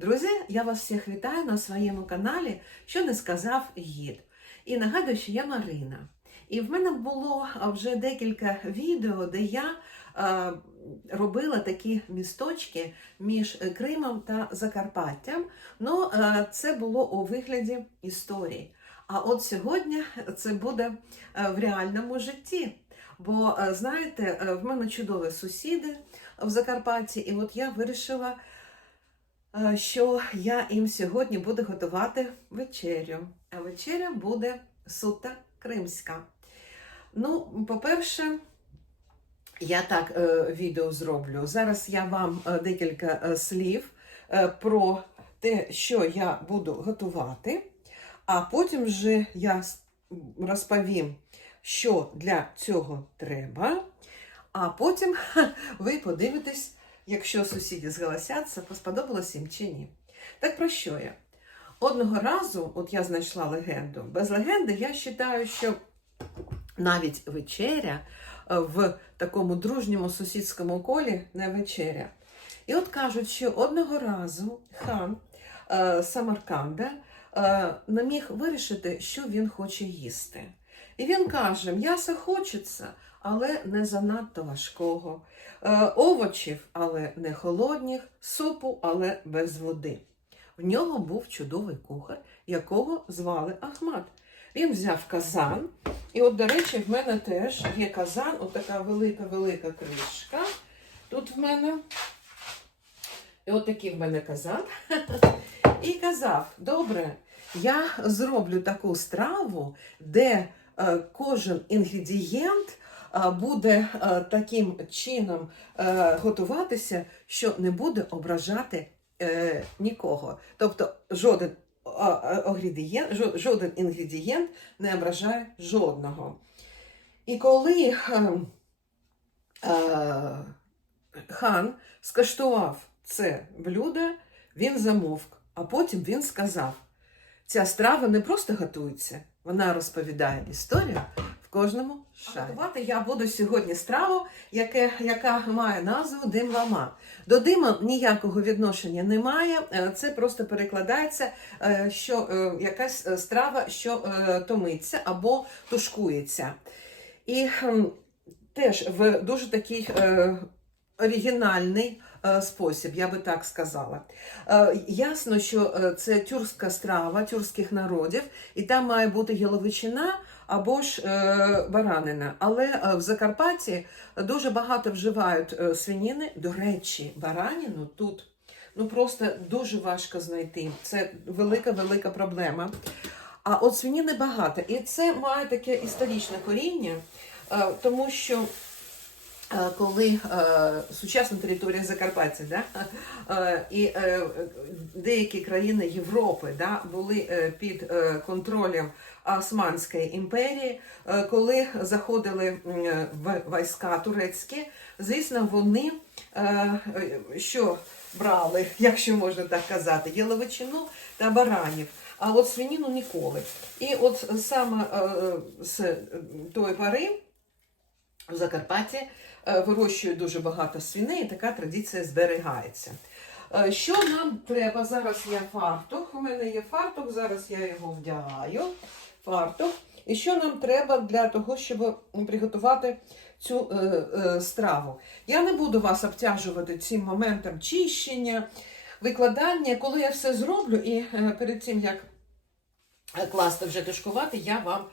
Друзі, я вас всіх вітаю на своєму каналі, що не сказав гід. І нагадую, що я Марина. І в мене було вже декілька відео, де я е, робила такі місточки між Кримом та Закарпаттям. Ну, е, це було у вигляді історії. А от сьогодні це буде е, в реальному житті. Бо, е, знаєте, е, в мене чудові сусіди в Закарпатті, і от я вирішила е, що я їм сьогодні буду готувати вечерю. А вечеря буде суто кримська. Ну, по-перше, я так е, відео зроблю. Зараз я вам е, декілька е, слів е, про те, що я буду готувати, а потім вже я розповім, що для цього треба. А потім ви подивитесь, якщо сусіди зголосяться, сподобалось їм чи ні. Так про що я? Одного разу, от я знайшла легенду. Без легенди я вважаю, що навіть вечеря е, в такому дружньому сусідському колі не вечеря. І от кажуть, що одного разу хан е, Самарканда е, не міг вирішити, що він хоче їсти. І він каже: м'яса хочеться, але не занадто важкого, е, овочів, але не холодних, супу, але без води. В нього був чудовий кухар, якого звали Ахмат. Він взяв казан, і от, до речі, в мене теж є казан, от така велика-велика кришка. Тут в мене. І от такий в мене казан. І казав: добре, я зроблю таку страву, де е, кожен інгредієнт буде е, таким чином е, готуватися, що не буде ображати е, нікого. Тобто жоден інгредієнт, жоден інгредієнт не ображає жодного. І коли е, е, хан скаштував це блюдо, він замовк, а потім він сказав: ця страва не просто готується, вона розповідає історію в кожному шарі. Готувати я буду сьогодні страву, яке, яка має назву дим лама. До дима ніякого відношення немає. е, Це просто перекладається, е, що е, якась страва, що томиться або тушкується. І теж в дуже такий оригінальний спосіб, я би так сказала. Ясно, що це тюркська страва тюркських народів, і там має бути яловичина або ж е, баранина. Але е, в Закарпатті дуже багато вживають е, свиніни. До речі, бараніну тут ну просто дуже важко знайти. Це велика-велика проблема. А от свиніни багато. І це має таке історичне коріння, тому що коли е, сучасна територія Закарпаття, да, е, і е, деякі країни Європи да, були е, під е, контролем Османської імперії, е, коли заходили в війська турецькі, звісно, вони е, е, що брали, якщо можна так казати, яловичину та баранів. А от свиніну ніколи. І от саме е, з тої пори в Закарпатті е, вирощують дуже багато свиней, і така традиція зберігається. Е, Що нам треба? Зараз є фартух. У мене є фартух, зараз я його вдягаю. Фартух. І що нам треба для того, щоб приготувати цю е, е, страву? Я не буду вас обтяжувати цим моментом чищення, викладання. Коли я все зроблю, і е, перед тим як класти вже тушкувати, я вам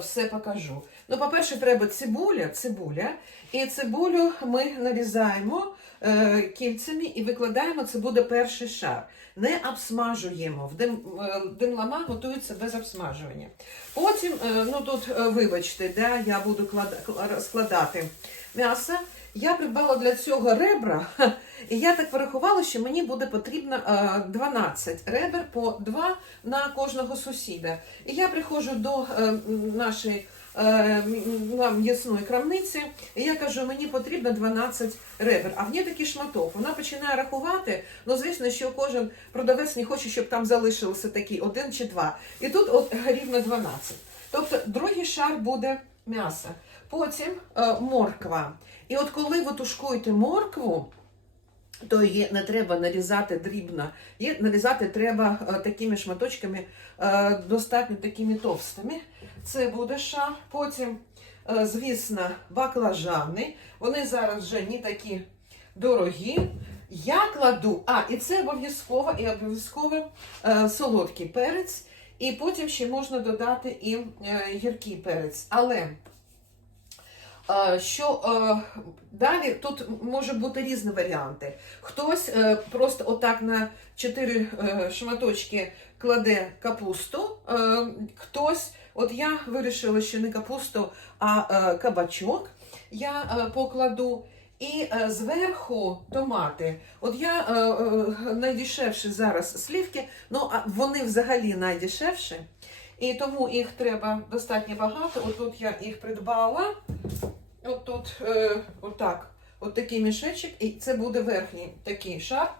все покажу. Ну, по-перше, треба цибуля, цибуля. І цибулю ми нарізаємо е, кільцями і викладаємо, це буде перший шар. Не обсмажуємо. В дим, е, димлама готується без обсмажування. Потім, е, ну тут, е, вибачте, да, я буду клада- складати м'ясо. Я придбала для цього ребра, і я так порахувала, що мені буде потрібно е, 12 ребер по 2 на кожного сусіда. І я приходжу до е, нашої е, м, м, м'ясної крамниці, і я кажу, мені потрібно 12 ребер. А в ній такий шматок. Вона починає рахувати. Ну, звісно, що кожен продавець не хоче, щоб там залишилося такий один чи два. І тут от рівно 12. Тобто другий шар буде м'ясо. Потім е, морква. І от коли ви тушкуєте моркву, то її не треба нарізати дрібно. Її нарізати треба е, такими шматочками, е, достатньо такими товстими. Це буде шар. Потім, е, звісно, баклажани. Вони зараз вже не такі дорогі. Я кладу, а, і це обов'язково, і обов'язково солодкий перець. І потім ще можна додати і гіркий перець. Але що е, далі тут може бути різні варіанти. Хтось е, просто отак на 4 е, шматочки кладе капусту, хтось, от я вирішила, що не капусту, а кабачок я покладу. І зверху томати. От я найдешевші зараз слівки, ну а вони взагалі найдешевші. І тому їх треба достатньо багато. От тут я їх придбала. От тут е, отак, от такий мішечок, і це буде верхній такий шар.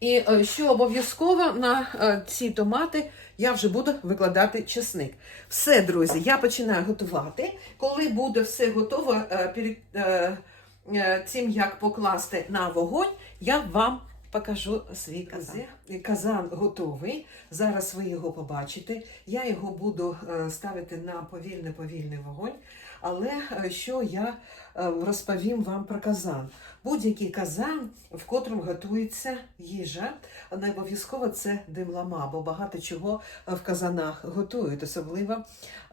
І е, що обов'язково на е, ці томати я вже буду викладати чесник. Все, друзі, я починаю готувати. Коли буде все готово, е, перед е, як покласти на вогонь, я вам покажу свій казан. Казан готовий. Зараз ви його побачите. Я його буду е, ставити на повільний-повільний вогонь. Але е, що я розповім вам про казан? Будь-який казан, в котрому готується їжа, не обов'язково це димлама, бо багато чого в казанах готують, особливо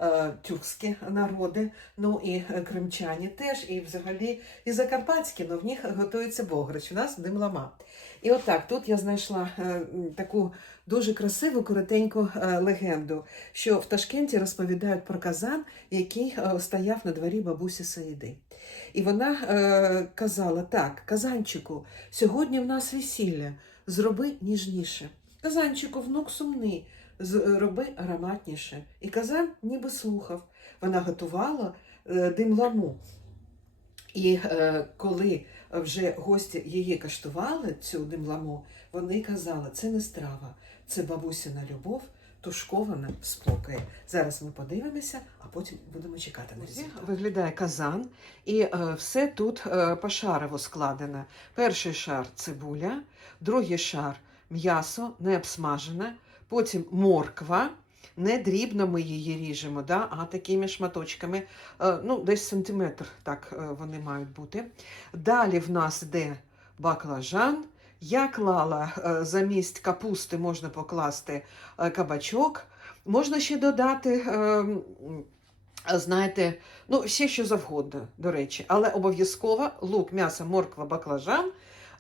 е, тюркські народи, ну і е, кримчані теж, і взагалі і закарпатські, але в них готується бограч, у нас димлама. І отак, тут я знайшла е, таку дуже красиву, коротеньку е, легенду, що в Ташкенті розповідають про казан, який е, стояв на дворі бабусі Саїди. І вона е, казала: так, казанчику, сьогодні в нас весілля, зроби ніжніше. Казанчику, внук сумний, зроби ароматніше. І казан ніби слухав. Вона готувала е, димламу. І е, коли вже гості її каштували, цю димламу, вони казали, це не страва, це бабусина любов, тушкована в спокої. Зараз ми подивимося, а потім будемо чекати на результат. Виглядає казан, і е, все тут е, пошарово складено. Перший шар цибуля, другий шар м'ясо не обсмажене, потім морква. Не дрібно ми її ріжемо, да, а такими шматочками, е, ну, десь сантиметр так е, вони мають бути. Далі в нас йде баклажан. Я клала е, замість капусти можна покласти е, кабачок. Можна ще додати, е, знаєте, ну, ще що завгодно, до речі, але обов'язково лук, м'ясо, морква, баклажан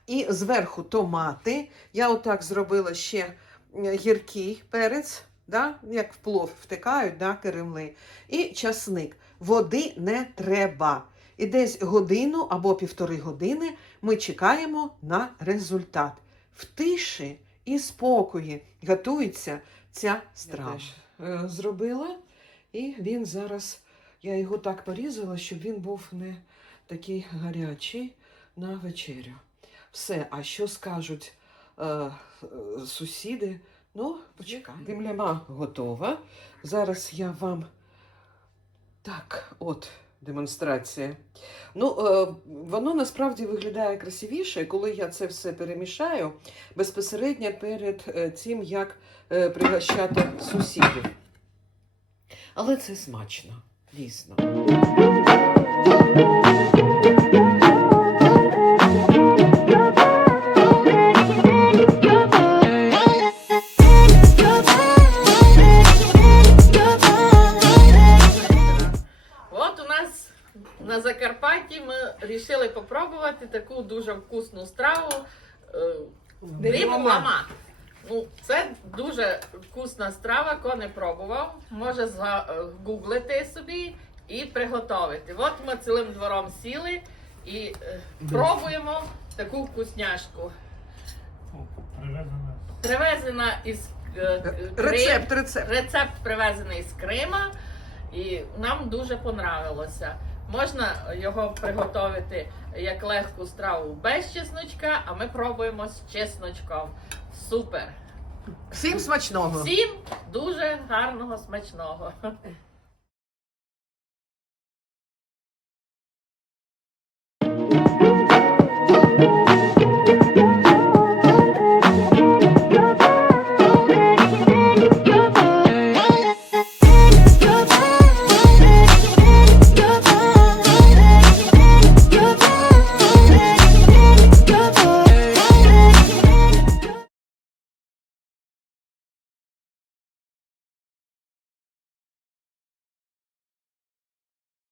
і зверху томати. Я отак зробила ще гіркий перець, да, як в плов втикають да, керемли, і часник. Води не треба. І десь годину або півтори години ми чекаємо на результат. В тиші і спокої готується ця страва. Я теж е, зробила, і він зараз, я його так порізала, щоб він був не такий гарячий на вечерю. Все, а що скажуть е, сусіди? Ну, почекаємо. Димляма готова. Зараз я вам так, от демонстрація. Ну, е, воно насправді виглядає красивіше, коли я це все перемішаю безпосередньо перед е, тим, як е, пригощати сусідів. Але це смачно, дійсно. Ми попробувати таку дуже вкусну страву е, димлама. Ну, це дуже вкусна страва, хто не пробував, може загуглити собі і приготувати. От ми цілим двором сіли і е, пробуємо таку вкусняшку. Привезена. Привезена із е, Крим. Рецепт, рецепт. Рецепт привезений з Крима, і нам дуже понравилося. Можна його приготувати як легку страву без чесночка, а ми пробуємо з чесночком. Супер! Всім смачного! Всім дуже гарного смачного!